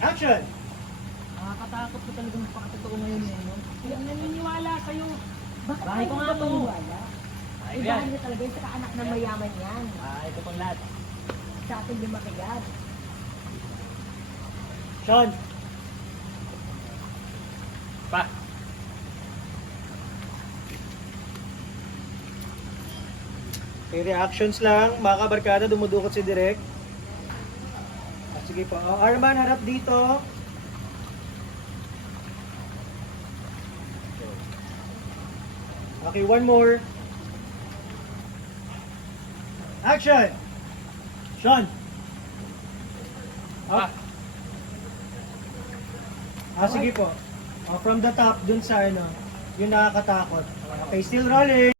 Action! Nakakatakot ko talagang pakatotoo ngayon eh, no? Hindi ang naniniwala sa'yo. Bakit Bahay ko tayo nga to. naniniwala? Ay, Ay, yan. bahay niya talaga yun sa anak ng mayaman yan. Ito pang lahat. Sa atin yung makagad. Sean! Pa. Okay, reactions lang. Mga kabarkada, dumudukot si Direk. Sige po. Arman, harap dito. Okay, one more. Action! Sean! Up. Sige po. From the top, dun sa ano, yung nakakatakot. Okay, still rolling.